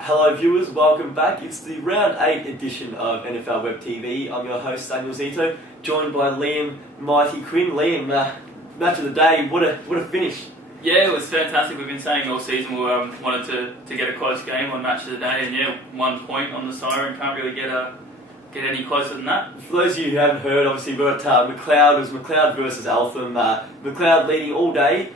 Hello viewers, welcome back. It's the round 8 edition of NFL Web TV. I'm your host Daniel Zito, joined by Liam Mighty Quinn. Liam, match of the day, what a finish. Yeah, it was fantastic. We've been saying all season we wanted to get a close game on match of the day, and yeah, 1 point on the siren. Can't really get any closer than that. For those of you who haven't heard, obviously we're at McLeod. It was McLeod versus Eltham. McLeod leading all day.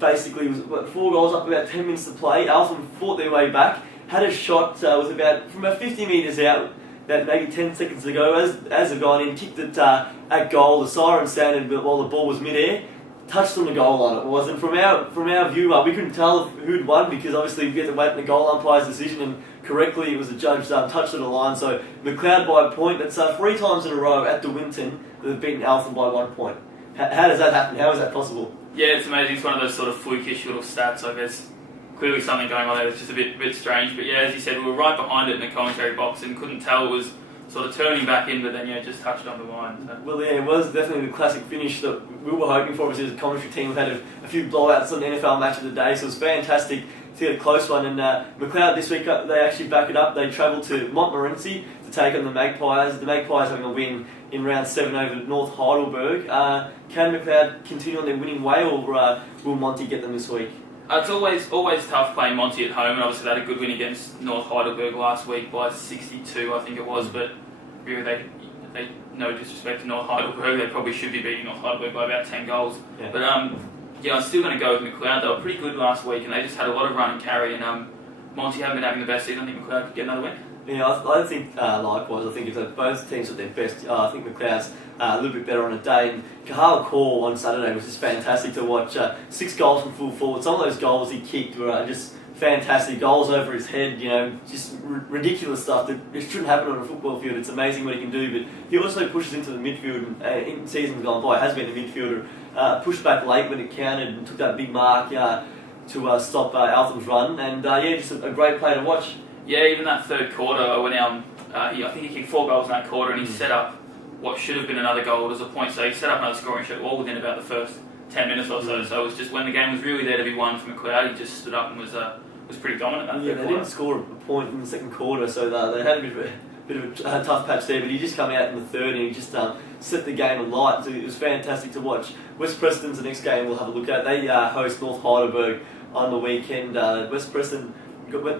Basically, it was 4 goals up, about 10 minutes to play. Eltham fought their way back, had a shot, was from about 50 metres out, about maybe 10 seconds ago. As they've gone in, kicked it at goal. The siren sounded while the ball was mid-air, touched on the goal line. It wasn't. From our view, we couldn't tell who'd won because obviously we had to wait for the goal umpire's decision, and correctly it was the judge touched on the line. So McLeod by a point. That's 3 times in a row at the Winton that they've beaten Eltham by 1 point. How does that happen? How is that possible? Yeah, it's amazing. It's one of those sort of flukish little stats. Like there's clearly something going on there that's just a bit strange. But yeah, as you said, we were right behind it in the commentary box and couldn't tell it was sort of turning back in, but then just touched on the line. So. Well, yeah, it was definitely the classic finish that we were hoping for. Obviously, as a commentary team, we had a few blowouts on the NFL match of the day, so it was fantastic to get a close one. And McLeod this week, they actually back it up. They travelled to Montmorency to take on the Magpies. The Magpies having a win in round 7 over North Heidelberg. Can McLeod continue on their winning way, or will Monty get them this week? It's always tough playing Monty at home, and obviously they had a good win against North Heidelberg last week by 62, I think it was. But really, they no disrespect to North Heidelberg, they probably should be beating North Heidelberg by about 10 goals. Yeah. But I'm still going to go with McLeod. They were pretty good last week, and they just had a lot of run and carry. And Monty haven't been having the best season. I think McLeod could get another win. Yeah, I think likewise. I think if both teams at their best, I think McLeod's a little bit better on a day. And Kahal Core on Saturday was just fantastic to watch. 6 goals from full forward. Some of those goals he kicked were just fantastic. Goals over his head, just ridiculous stuff that it shouldn't happen on a football field. It's amazing what he can do. But he also pushes into the midfield. And in seasons gone by, has been a midfielder. Pushed back late when it counted and took that big mark to stop Eltham's run. And just a great play to watch. Yeah, even that third quarter, when I think he kicked 4 goals in that quarter, and he set up what should have been another goal as a point. So he set up another scoring shot all within about the first 10 minutes or so. So it was just when the game was really there to be won for McLeod, he just stood up and was pretty dominant. That third they quarter. Didn't score a point in the second quarter, so they had a bit of a tough patch there. But he just come out in the third and he just set the game alight. So it was fantastic to watch. West Preston's the next game we'll have a look at. They host North Heidelberg on the weekend. West Preston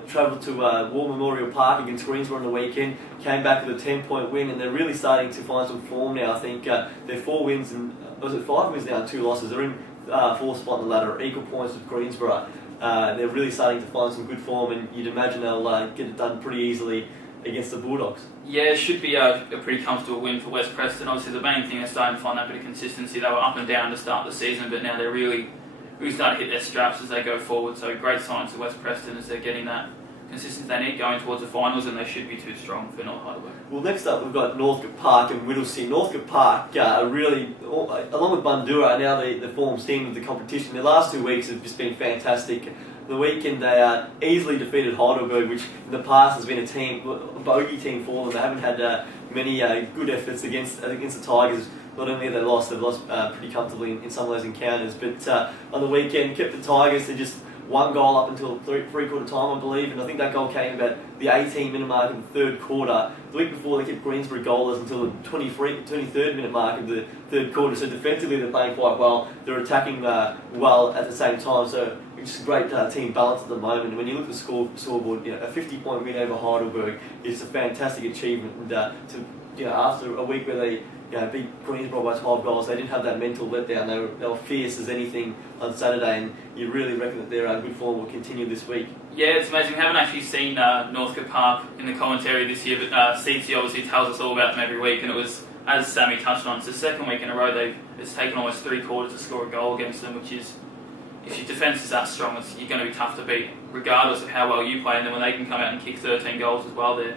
travelled to War Memorial Park against Greensborough on the weekend, came back with a 10-point win, and they're really starting to find some form now. I think they're 4 wins and 5 wins now and 2 losses. They're in 4th spot on the ladder, equal points with Greensborough. They're really starting to find some good form, and you'd imagine they'll get it done pretty easily against the Bulldogs. Yeah, it should be a pretty comfortable win for West Preston. Obviously, the main thing is starting to find that bit of consistency. They were up and down to start the season, but now they're really starting to hit their straps as they go forward. So great signs for West Preston as they're getting that consistency they need going towards the finals, and they should be too strong for North Heidelberg. Well, next up we've got Northcote Park and Whittlesea. Northcote Park really, along with Bundoora, are now the form team of the competition. Their last 2 weeks have just been fantastic. The weekend they easily defeated Heidelberg, which in the past has been a bogey team for them. They haven't had many good efforts against the Tigers. Not only have they lost, they've lost pretty comfortably in some of those encounters. But on the weekend, kept the Tigers to just 1 goal up until three-quarter time, I believe. And I think that goal came about the 18-minute mark of the 3rd quarter. The week before, they kept Greensborough goalless until the 23rd minute mark of the 3rd quarter. So defensively, they're playing quite well. They're attacking well at the same time. So it's just a great team balance at the moment. And when you look at the scoreboard, a 50-point win over Heidelberg is a fantastic achievement. And after a week where they beat Greensborough by 12 goals, they didn't have that mental letdown. They were fierce as anything on Saturday, and you really reckon that their good form will continue this week. Yeah, it's amazing. We haven't actually seen Northcote Park in the commentary this year, but CT obviously tells us all about them every week, and it was, as Sammy touched on, it's the 2nd week in a row it's taken almost 3 quarters to score a goal against them, which is, if your defence is that strong, you're going to be tough to beat, regardless of how well you play. And then when they can come out and kick 13 goals as well, they're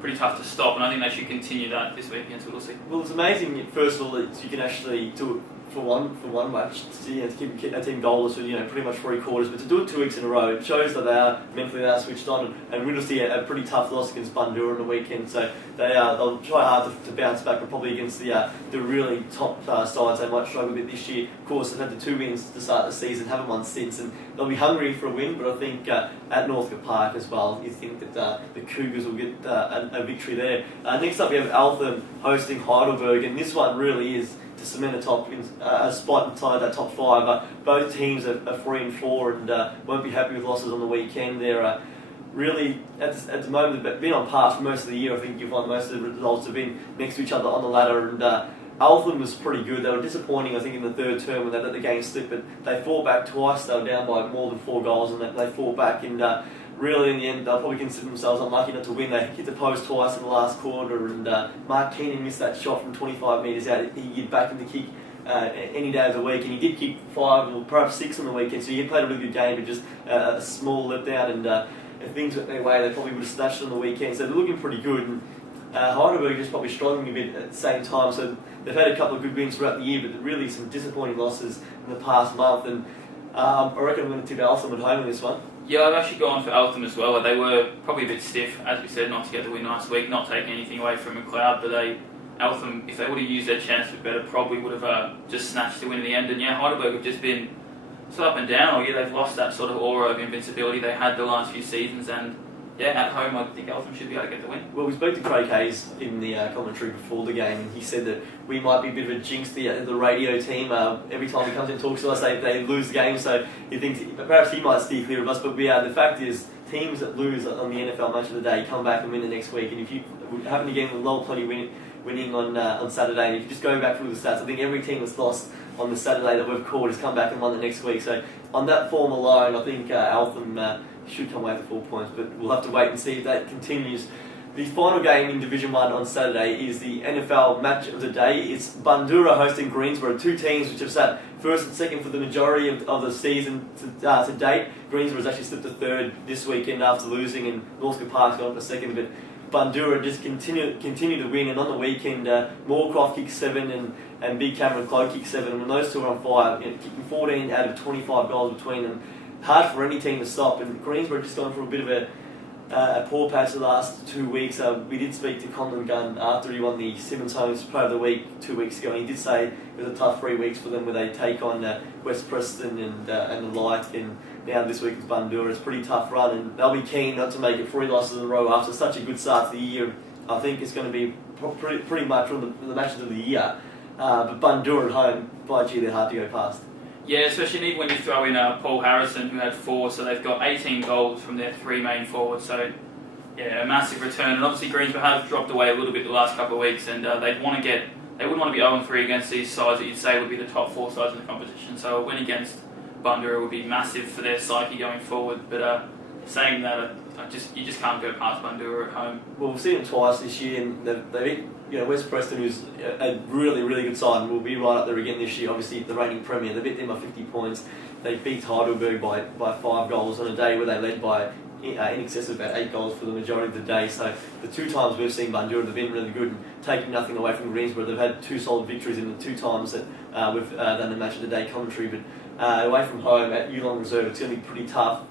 pretty tough to stop, and I think they should continue that this week against Whittlesea. Well, it's amazing, first of all, that you can actually do it for one match to keep a team goalless for pretty much 3 quarters, but to do it 2 weeks in a row, it shows that they are switched on, and we're going to see a pretty tough loss against Bundoora on the weekend. So they'll try hard to bounce back, but probably against the really top sides they might struggle a bit this year. Of course, they've had the 2 wins to start the season, haven't won since, and they'll be hungry for a win. But I think at Northcote Park as well, you think that the Cougars will get a victory there. Next up, we have Eltham hosting Heidelberg, and this one really is to cement a spot inside that top 5. Both teams are 3-4 and won't be happy with losses on the weekend. They're really, at the moment, they've been on par for most of the year. I think you'll find most of the results have been next to each other on the ladder. And Eltham was pretty good. They were disappointing, I think, in the third term when they let the game slip, but they fought back twice. They were down by more than 4 goals, and they fought back. And really, in the end, they'll probably consider themselves unlucky not to win. They hit the post twice in the last quarter, and Mark Keenan missed that shot from 25 metres out. He get back in the kick any day of the week, and he did kick 5 or perhaps 6 on the weekend, so he played a really good game, but just a small letdown, and if things went their way, they probably would have snatched it on the weekend. So they're looking pretty good, and Heidelberg is probably struggling a bit at the same time. So they've had a couple of good wins throughout the year, but really some disappointing losses in the past month, and I reckon I'm going to tip Eltham at home in this one. Yeah, I've actually gone for Eltham as well. They were probably a bit stiff, as we said, not to get the win last week, not taking anything away from McLeod, but Eltham, if they would have used their chance a bit better, probably would have just snatched the win in the end. And yeah, Heidelberg have just been so up and down all year. They've lost that sort of aura of invincibility they had the last few seasons, and yeah, at home I think Eltham should be able to get the win. Well, we spoke to Craig Hayes in the commentary before the game, and he said that we might be a bit of a jinx, the radio team. Every time he comes in and talks to us, they lose the game, so he thinks perhaps he might steer clear of us. But the fact is, teams that lose on the NFL Match of the Day come back and win the next week. And if you happen to get in the Lowell Plenty winning on Saturday, and if you just go back through the stats, I think every team that's lost on the Saturday that we've called has come back and won the next week. So on that form alone, I think Eltham should come away with 4 points, but we'll have to wait and see if that continues. The final game in Division 1 on Saturday is the NFL Match of the Day. It's Bundoora hosting Greensborough, 2 teams which have sat first and second for the majority of the season to date. Greensborough has actually slipped to third this weekend after losing, and Northcote Park's gone for second, but Bundoora just continue to win, and on the weekend, Moorcroft kicked 7 and Big Cameron Clough kicked 7, and when those two are on fire, kicking 14 out of 25 goals between them, hard for any team to stop. And Greensborough just gone for a bit of a poor patch the last 2 weeks. We did speak to Conlon Gunn after he won the Simmons Homes Player of the Week 2 weeks ago, and he did say it was a tough 3 weeks for them where they take on West Preston and the like, and now this week it's Bundoora. It's a pretty tough run, and they'll be keen not to make it 3 losses in a row after such a good start to the year. I think it's going to be pretty much one of the matches of the year. But Bundoora at home, by gee, they're hard to go past. Yeah, especially even when you throw in Paul Harrison, who had 4, so they've got 18 goals from their 3 main forwards. So, yeah, a massive return. And obviously Greensborough have dropped away a little bit the last couple of weeks, and they wouldn't want to be 0-3 against these sides that you'd say would be the top 4 sides in the competition. So a win against Bundoora would be massive for their psyche going forward. But saying that, you just can't go past Bundoora at home. Well, we've seen them twice this year, and they've West Preston, who's a really, really good side, and will be right up there again this year. Obviously, the reigning premier. They beat them by 50 points. They beat Heidelberg by 5 goals on a day where they led by in excess of about 8 goals for the majority of the day. So the 2 times we've seen Bundoora, they've been really good, and taking nothing away from Greensborough. They've had 2 solid victories in the 2 times that we've done the Match of the Day commentary, but away from home at Geelong Reserve, it's going to be pretty tough.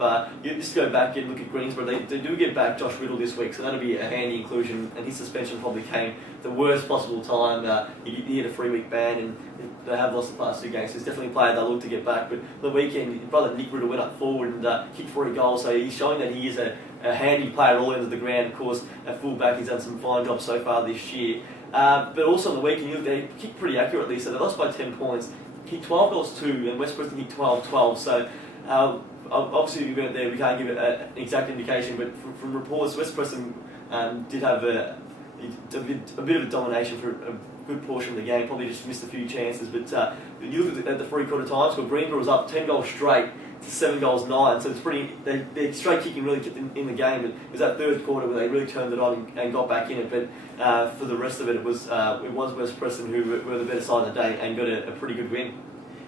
You just go back and look at Greensborough. They do get back Josh Riddle this week, so that'll be a handy inclusion, and his suspension probably came the worst possible time. He had a 3-week ban, and they have lost the past 2 games, so it's definitely a player they'll look to get back. But the weekend, his brother Nick Riddle went up forward and kicked 3 goals, so he's showing that he is a handy player all ends of the ground. Of course, at fullback, he's done some fine jobs so far this year. But also on the weekend, they kicked pretty accurately, so they lost by 10 points. Kicked 12 goals too, and West Preston kicked 12. So obviously we can't give it an exact indication, but from reports, West Preston did have a bit of a domination for a good portion of the game. Probably just missed a few chances, but you look at the 3-quarter time score. Greenborough was up 10 goals straight to 7 goals 9. So it's pretty. Their straight kicking really kept in the game. But it was that 3rd quarter where they really turned it on and got back in it. But for the rest of it, it was West Preston who were the better side of the day and got a pretty good win.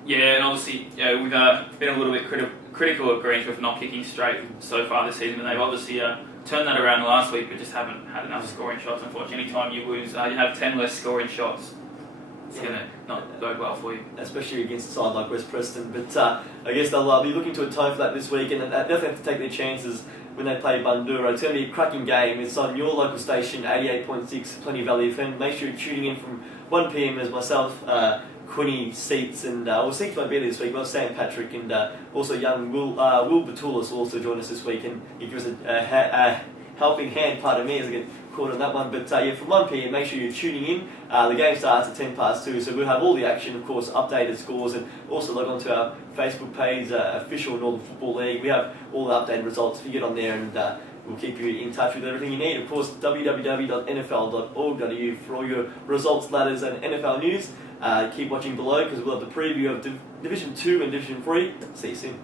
Yeah, and obviously we've been a little bit critical of Greensborough for not kicking straight so far this season, and they've obviously turned that around last week, but just haven't had enough scoring shots. Unfortunately, anytime you lose, you have 10 less scoring shots it's going to not bode well for you. Especially against a side like West Preston. But I guess they'll be looking to atone for that this week, and they definitely have to take their chances when they play Bundoora. It's going to be a cracking game. It's on your local station, 88.6 Plenty Valley FM. Make sure you're tuning in from 1 p.m. as myself, Quinny, Seats, and Seats won't be there this week, but Sam Patrick and also young Will Batulis will also join us this week and give us a helping hand, pardon me, as I get caught on that one. But from 1 p.m, make sure you're tuning in. The game starts at 2:10, so we'll have all the action, of course, updated scores, and also log on to our Facebook page, official Northern Football League. We have all the updated results if you get on there, and we'll keep you in touch with everything you need. Of course, www.nfl.org.au for all your results, ladders, and NFL news. Keep watching below because we'll have the preview of Division 2 and Division 3. See you soon.